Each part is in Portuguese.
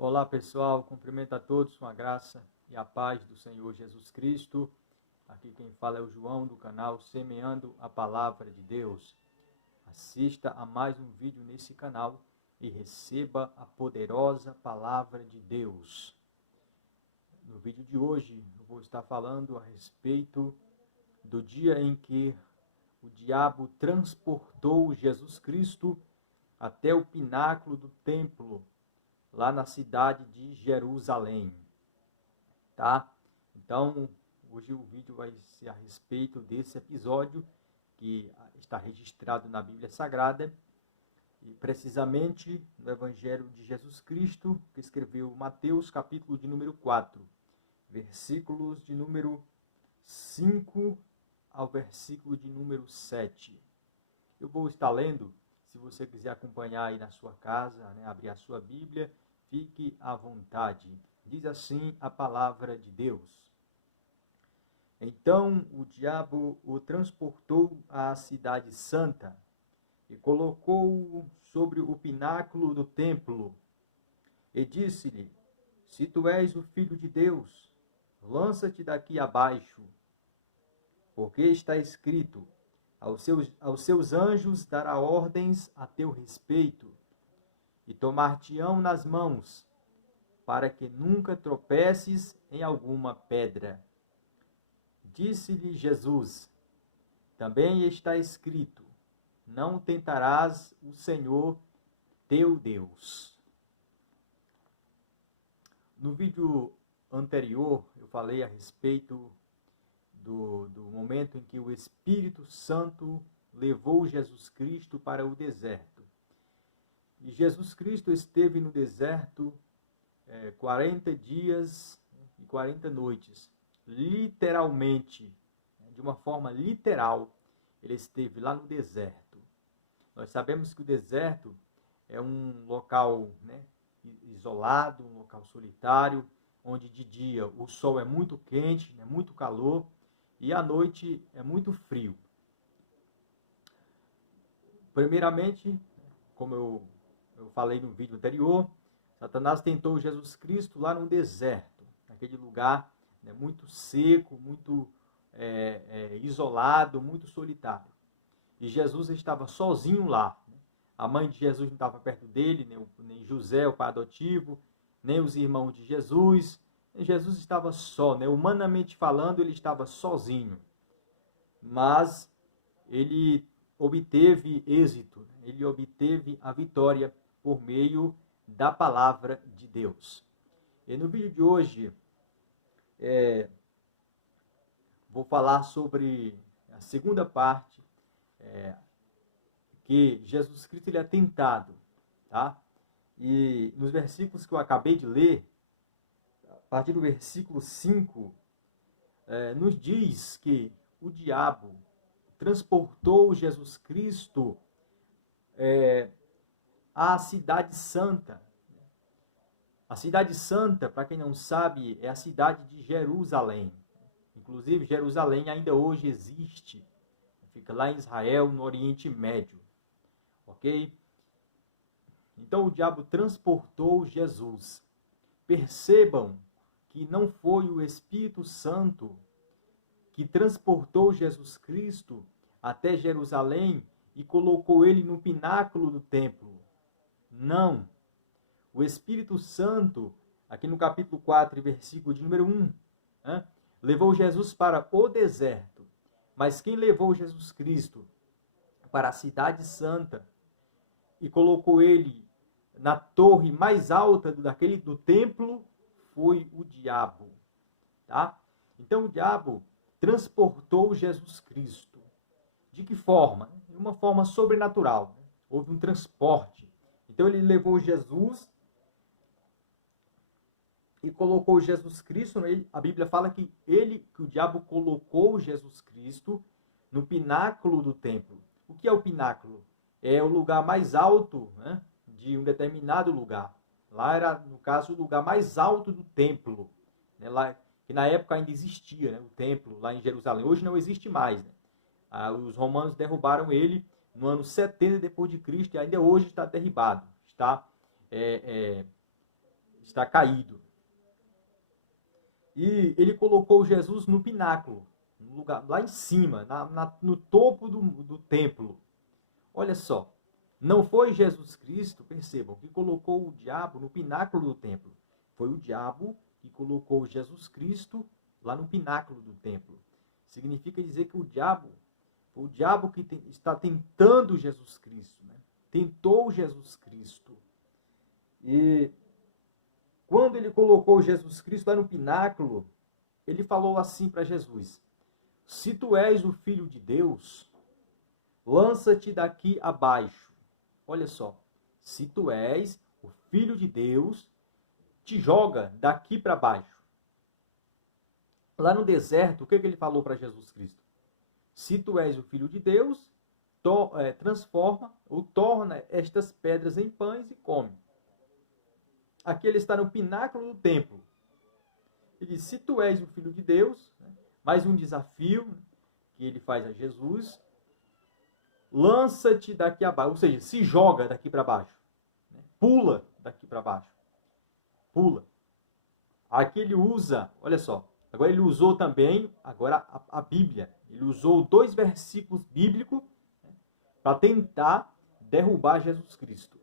Olá pessoal, cumprimento a todos com a graça e a paz do Senhor Jesus Cristo. Aqui quem fala é o João do canal Semeando a Palavra de Deus. Assista a mais um vídeo nesse canal e receba a poderosa Palavra de Deus. No vídeo de hoje eu vou estar falando a respeito do dia em que o diabo transportou Jesus Cristo até o pináculo do templo, lá na cidade de Jerusalém, tá? Então, hoje o vídeo vai ser a respeito desse episódio que está registrado na Bíblia Sagrada e precisamente no Evangelho de Jesus Cristo, que escreveu Mateus, capítulo de número 4, versículos de número 5 ao versículo de número 7. Eu vou estar lendo, se você quiser acompanhar aí na sua casa, né, abrir a sua Bíblia, fique à vontade. Diz assim a palavra de Deus. Então o diabo o transportou à cidade santa e colocou-o sobre o pináculo do templo e disse-lhe: Se tu és o filho de Deus, lança-te daqui abaixo, porque está escrito: aos seus anjos dará ordens a teu respeito, e tomar-te-ão nas mãos, para que nunca tropeces em alguma pedra. Disse-lhe Jesus: Também está escrito: Não tentarás o Senhor teu Deus. No vídeo anterior, eu falei a respeito do momento em que o Espírito Santo levou Jesus Cristo para o deserto. E Jesus Cristo esteve no deserto 40 dias e 40 noites. Literalmente, de uma forma literal, ele esteve lá no deserto. Nós sabemos que o deserto é um local, né, isolado, um local solitário, onde de dia o sol é muito quente, né, muito calor, e à noite é muito frio. Primeiramente, como eu falei no vídeo anterior, Satanás tentou Jesus Cristo lá no deserto, naquele lugar, né, muito seco, muito isolado, muito solitário. E Jesus estava sozinho lá. Né? A mãe de Jesus não estava perto dele, nem José, o pai adotivo, nem os irmãos de Jesus. Jesus estava só, né? Humanamente falando, ele estava sozinho. Mas ele obteve êxito, ele obteve a vitória por meio da palavra de Deus. E no vídeo de hoje, vou falar sobre a segunda parte, que Jesus Cristo ele é tentado, tá? E nos versículos que eu acabei de ler, a partir do versículo 5, nos diz que o diabo transportou Jesus Cristo à cidade santa. A cidade santa, para quem não sabe, é a cidade de Jerusalém. Inclusive, Jerusalém ainda hoje existe. Fica lá em Israel, no Oriente Médio. Ok? Então, o diabo transportou Jesus. Percebam que não foi o Espírito Santo que transportou Jesus Cristo até Jerusalém e colocou ele no pináculo do templo. Não. O Espírito Santo, aqui no capítulo 4, versículo de número 1, levou Jesus para o deserto. Mas quem levou Jesus Cristo para a cidade santa e colocou ele na torre mais alta do templo foi o diabo. Tá? Então o diabo transportou Jesus Cristo. De que forma? De uma forma sobrenatural. Houve um transporte. Então ele levou Jesus e colocou Jesus Cristo, a Bíblia fala que o diabo colocou Jesus Cristo no pináculo do templo. O que é o pináculo? É o lugar mais alto, né, de um determinado lugar. Lá era, no caso, o lugar mais alto do templo, né, lá, que na época ainda existia, né, o templo lá em Jerusalém. Hoje não existe mais. Né? Os romanos derrubaram ele no ano 70 depois de Cristo e ainda hoje está derribado. está caído. E ele colocou Jesus no pináculo, no lugar, lá em cima, no topo do templo. Olha só, não foi Jesus Cristo, percebam, que colocou o diabo no pináculo do templo. Foi o diabo que colocou Jesus Cristo lá no pináculo do templo. Significa dizer que o diabo que está tentando Jesus Cristo, né? Tentou Jesus Cristo. E quando ele colocou Jesus Cristo lá no pináculo, ele falou assim para Jesus: se tu és o Filho de Deus, lança-te daqui abaixo. Olha só, se tu és o Filho de Deus, te joga daqui para baixo. Lá no deserto, o que ele falou para Jesus Cristo? Se tu és o Filho de Deus, transforma ou torna estas pedras em pães e come. Aqui ele está no pináculo do templo. Ele diz, se tu és o Filho de Deus, mais um desafio que ele faz a Jesus, lança-te daqui abaixo, ou seja, se joga daqui para baixo. Pula daqui para baixo. Pula. Aqui ele usa, olha só, agora ele usou também a Bíblia. Ele usou 2 versículos bíblicos para tentar derrubar Jesus Cristo.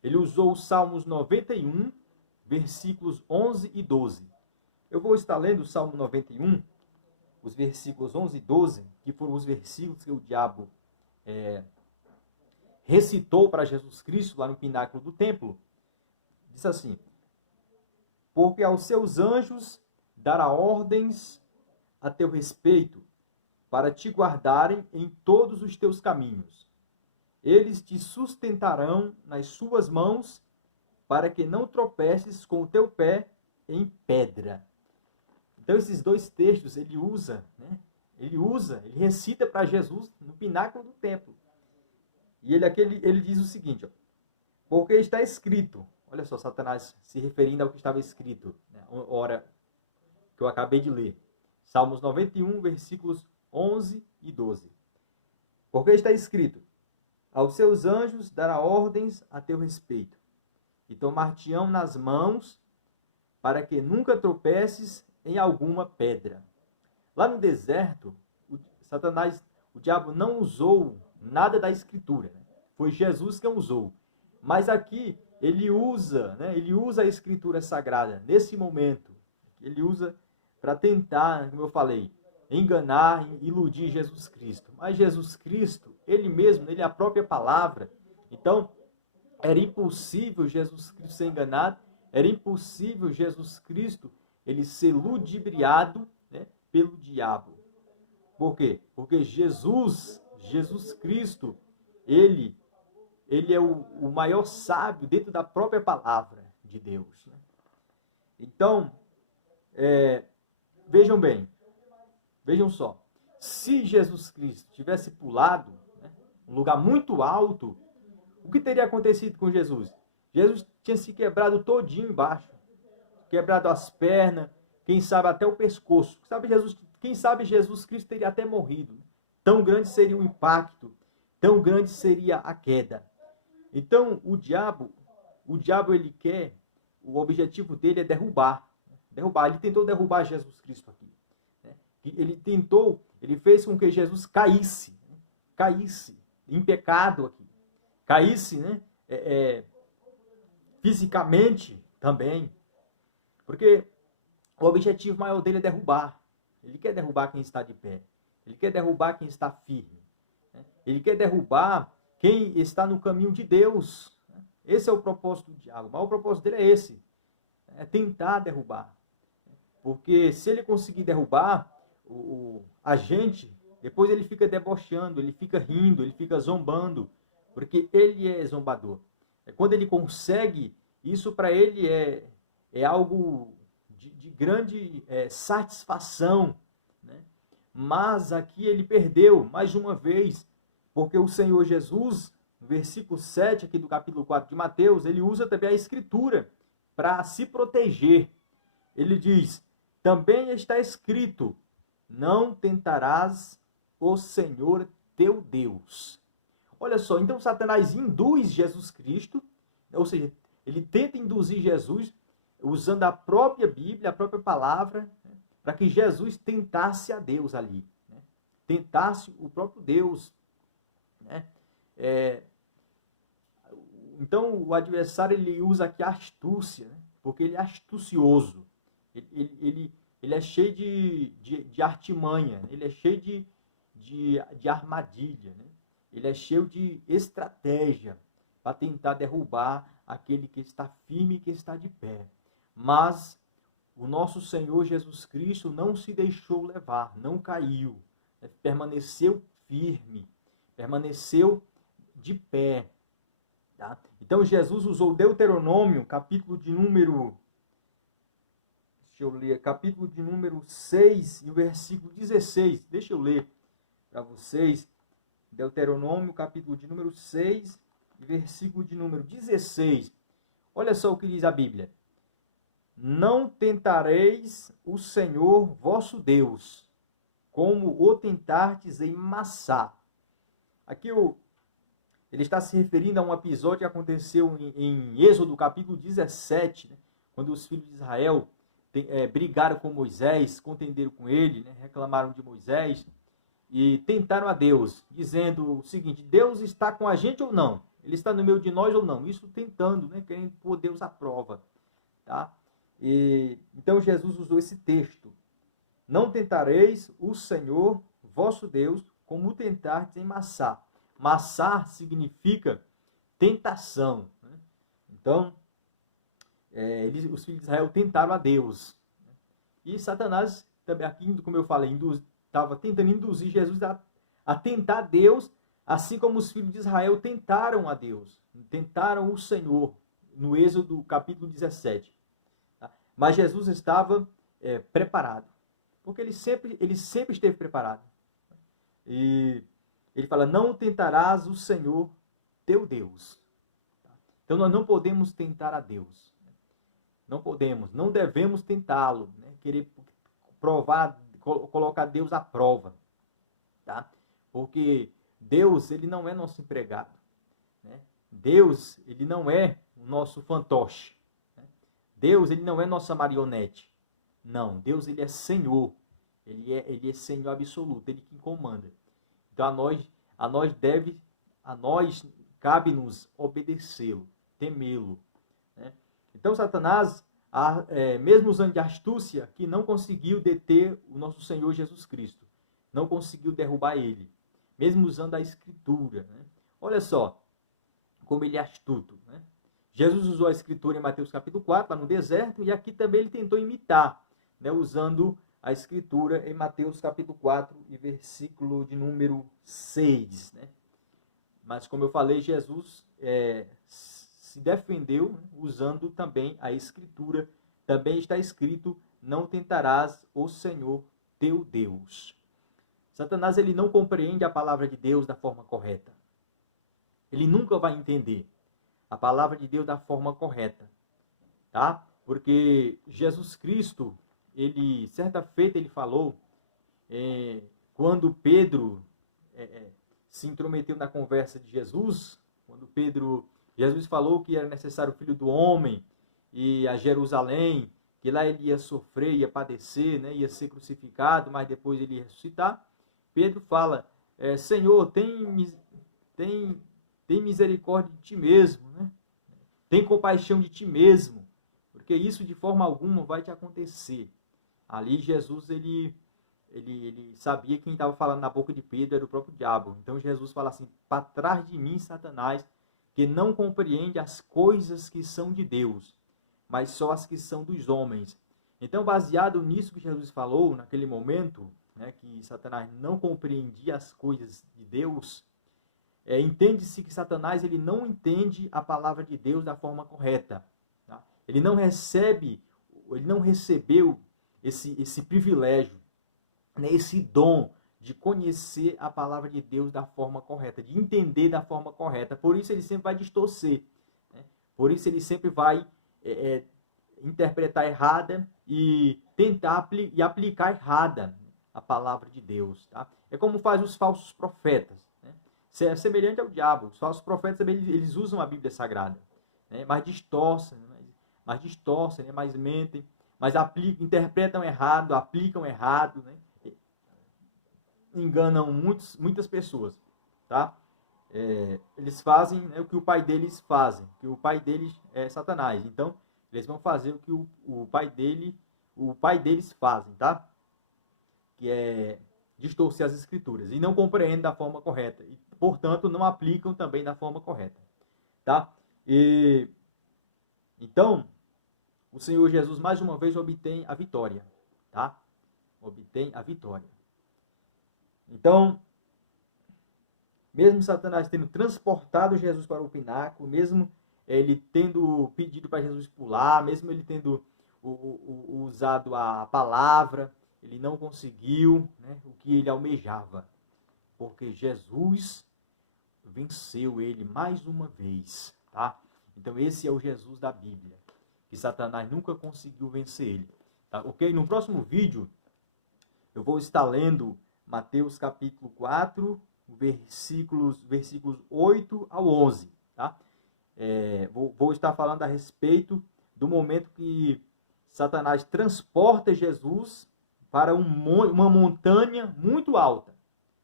Ele usou os Salmos 91, versículos 11 e 12. Eu vou estar lendo o Salmo 91, os versículos 11 e 12, que foram os versículos que o diabo recitou para Jesus Cristo lá no pináculo do templo. Diz assim: porque aos seus anjos dará ordens a teu respeito, para te guardarem em todos os teus caminhos. Eles te sustentarão nas suas mãos, para que não tropeces com o teu pé em pedra. Então, esses 2 textos ele usa, ele recita para Jesus no pináculo do templo. E ele diz o seguinte, ó, porque está escrito, olha só, Satanás se referindo ao que estava escrito, hora que eu acabei de ler. Salmos 91, versículos 11 e 12. Porque está escrito, aos seus anjos dará ordens a teu respeito, e tomar-te-ão nas mãos, para que nunca tropeces em alguma pedra. Lá no deserto, o diabo não usou nada da Escritura. Foi Jesus quem usou. Mas aqui ele usa a Escritura Sagrada, nesse momento. Ele usa para tentar, como eu falei, enganar, iludir Jesus Cristo. Mas Jesus Cristo, ele mesmo, ele é a própria palavra. Então, era impossível Jesus Cristo ser enganado, era impossível Jesus Cristo ele ser ludibriado, pelo diabo. Por quê? Porque Jesus Cristo, ele é o maior sábio dentro da própria palavra de Deus. Então, vejam só, se Jesus Cristo tivesse pulado um lugar muito alto, o que teria acontecido com Jesus? Jesus tinha se quebrado todinho embaixo, quebrado as pernas, quem sabe até o pescoço. Quem sabe Jesus Cristo teria até morrido. Tão grande seria o impacto, tão grande seria a queda. Então, o diabo ele quer, o objetivo dele é derrubar. Ele tentou derrubar Jesus Cristo aqui. Ele fez com que Jesus caísse em pecado aqui. Caísse, fisicamente também. Porque o objetivo maior dele é derrubar. Ele quer derrubar quem está de pé. Ele quer derrubar quem está firme. Ele quer derrubar quem está no caminho de Deus. Esse é o propósito do diabo. O maior propósito dele é esse. É tentar derrubar. Porque se ele conseguir derrubar a gente, depois ele fica debochando, ele fica rindo, ele fica zombando. Porque ele é zombador. Quando ele consegue, isso para ele é algo de grande satisfação. Mas aqui ele perdeu mais uma vez, porque o Senhor Jesus, no versículo 7 aqui do capítulo 4 de Mateus, ele usa também a Escritura para se proteger. Ele diz, também está escrito, não tentarás o Senhor teu Deus. Olha só, então Satanás induz Jesus Cristo, ou seja, ele tenta induzir Jesus usando a própria Bíblia, a própria palavra, né, para que Jesus tentasse a Deus ali, né? Tentasse o próprio Deus, né? Então, o adversário ele usa aqui a astúcia, né? Porque ele é astucioso, ele é cheio de artimanha, ele é cheio de armadilha, né? Ele é cheio de estratégia para tentar derrubar aquele que está firme e que está de pé. Mas o nosso Senhor Jesus Cristo não se deixou levar, não caiu, né? Permaneceu firme, permaneceu de pé. Tá? Então Jesus usou Deuteronômio, capítulo de número 6 e o versículo 16. Deixa eu ler para vocês. Deuteronômio, capítulo de número 6 e versículo de número 16. Olha só o que diz a Bíblia. Não tentareis o Senhor vosso Deus, como o tentardes em Massá. Aqui ele está se referindo a um episódio que aconteceu em Êxodo, capítulo 17, né, quando os filhos de Israel brigaram com Moisés, contenderam com ele, né, reclamaram de Moisés e tentaram a Deus, dizendo o seguinte: Deus está com a gente ou não? Ele está no meio de nós ou não? Isso tentando, né, querendo pôr Deus à prova. Tá? Então Jesus usou esse texto. Não tentareis o Senhor vosso Deus como o tentardes em Massá. Massá significa tentação, né? Então, os filhos de Israel tentaram a Deus. E Satanás, também aqui, como eu falei, estava tentando induzir Jesus a tentar Deus, assim como os filhos de Israel tentaram a Deus, tentaram o Senhor, no Êxodo capítulo 17. Tá? Mas Jesus estava preparado, porque ele sempre esteve preparado. E ele fala, não tentarás o Senhor teu Deus. Então nós não podemos tentar a Deus. Não podemos, não devemos tentá-lo, né? Querer provar, colocar Deus à prova. Tá? Porque Deus, ele não é nosso empregado. Né? Deus, ele não é o nosso fantoche. Né? Deus, ele não é nossa marionete. Não, Deus, ele é Senhor. Ele é Senhor absoluto, ele que comanda. Então a nós cabe-nos obedecê-lo, temê-lo. Né? Então Satanás, mesmo usando de astúcia, que não conseguiu deter o nosso Senhor Jesus Cristo, não conseguiu derrubar ele, mesmo usando a Escritura. Né? Olha só como ele é astuto. Né? Jesus usou a Escritura em Mateus capítulo 4, lá no deserto, e aqui também ele tentou imitar, né? Usando a Escritura em Mateus capítulo 4 e versículo de número 6. Né? Mas como eu falei, Jesus se defendeu, né, usando também a Escritura. Também está escrito, não tentarás o Senhor teu Deus. Satanás ele não compreende a palavra de Deus da forma correta. Ele nunca vai entender a palavra de Deus da forma correta. Tá? Porque Jesus Cristo, certa feita ele falou, quando Pedro se intrometeu na conversa de Jesus, quando Jesus falou que era necessário o Filho do Homem e a Jerusalém, que lá ele ia sofrer, ia padecer, né, ia ser crucificado, mas depois ele ia ressuscitar. Pedro fala, Senhor, tem misericórdia de ti mesmo, né? Tem compaixão de ti mesmo, porque isso de forma alguma vai te acontecer. Ali Jesus, ele sabia que quem estava falando na boca de Pedro era o próprio diabo. Então Jesus fala assim, para trás de mim, Satanás, que não compreende as coisas que são de Deus, mas só as que são dos homens. Então, baseado nisso que Jesus falou, naquele momento, né, que Satanás não compreendia as coisas de Deus, entende-se que Satanás ele não entende a palavra de Deus da forma correta. Tá? Ele não recebeu esse privilégio, né, esse dom de conhecer a palavra de Deus da forma correta, de entender da forma correta. Por isso ele sempre vai distorcer. Né? Por isso ele sempre vai interpretar errada e tentar aplicar errada a palavra de Deus. Tá? É como faz os falsos profetas. Né? É semelhante ao diabo. Os falsos profetas também eles usam a Bíblia Sagrada, né? Mas distorcem, mas distorcem, né? Mais mentem, mas interpretam errado, aplicam errado, né? Enganam muitas pessoas, tá? Eles fazem, né, o que o pai deles fazem, que o pai deles é Satanás. Então, eles vão fazer o que o pai deles fazem, tá? Que é distorcer as escrituras e não compreendem da forma correta e, portanto, não aplicam também da forma correta, tá? E então, o Senhor Jesus mais uma vez obtém a vitória, tá? Obtém a vitória. Então, mesmo Satanás tendo transportado Jesus para o pináculo, mesmo ele tendo pedido para Jesus pular, mesmo ele tendo usado a palavra, ele não conseguiu, né, o que ele almejava, porque Jesus venceu ele mais uma vez, tá? Então esse é o Jesus da Bíblia, que Satanás nunca conseguiu vencer ele, tá? Ok? No próximo vídeo eu vou estar lendo Mateus capítulo 4, versículos 8 ao 11, tá? Vou estar falando a respeito do momento que Satanás transporta Jesus para uma montanha muito alta,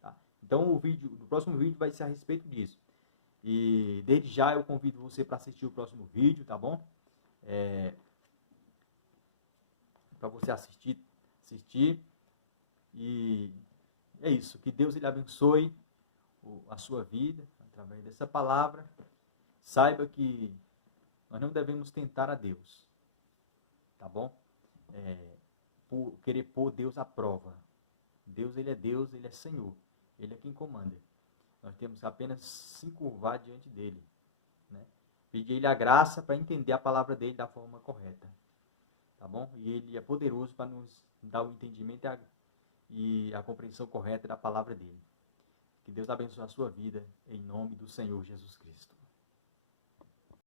tá? Então o próximo vídeo vai ser a respeito disso. E desde já eu convido você para assistir o próximo vídeo, tá bom? Para você assistir. E é isso. Que Deus ele abençoe a sua vida através dessa palavra. Saiba que nós não devemos tentar a Deus, tá bom? Por querer pôr Deus à prova. Deus, ele é Senhor. Ele é quem comanda. Nós temos apenas se curvar diante dele, né? Pedir ele a graça para entender a palavra dele da forma correta, tá bom? E ele é poderoso para nos dar o entendimento e a compreensão correta da palavra dele. Que Deus abençoe a sua vida, em nome do Senhor Jesus Cristo.